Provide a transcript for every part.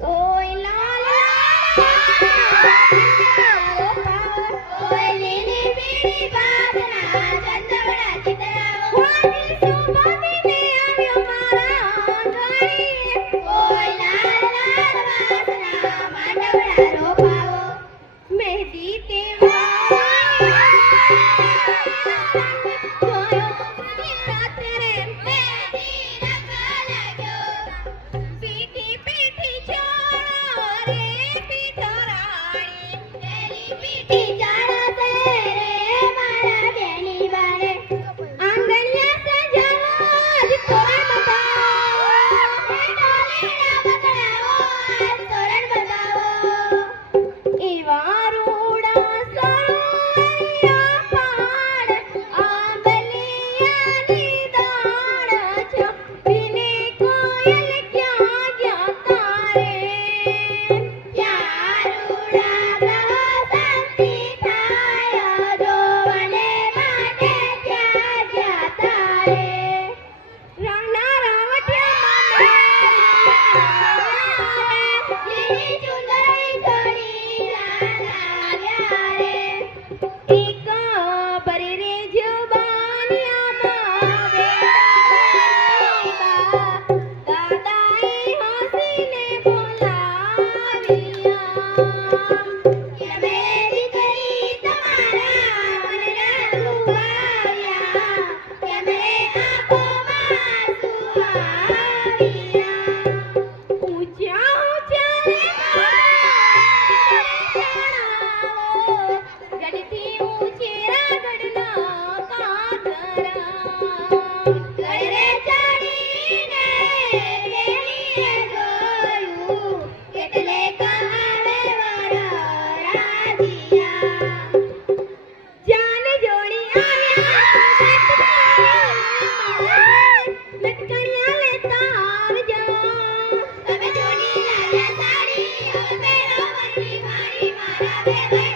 Oh. Thank you.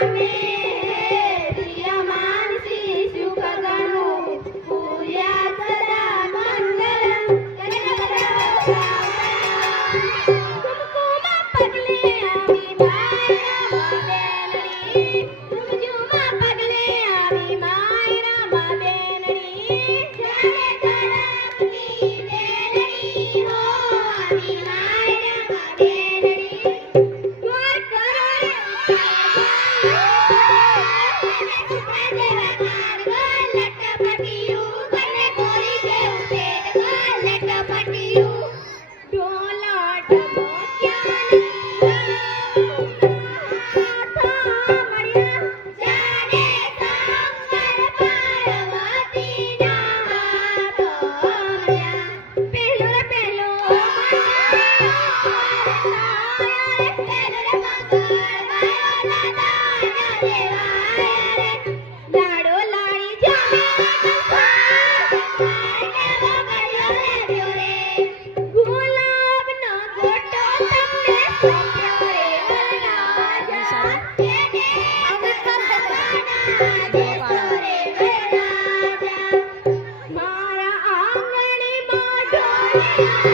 Amém. Yeah.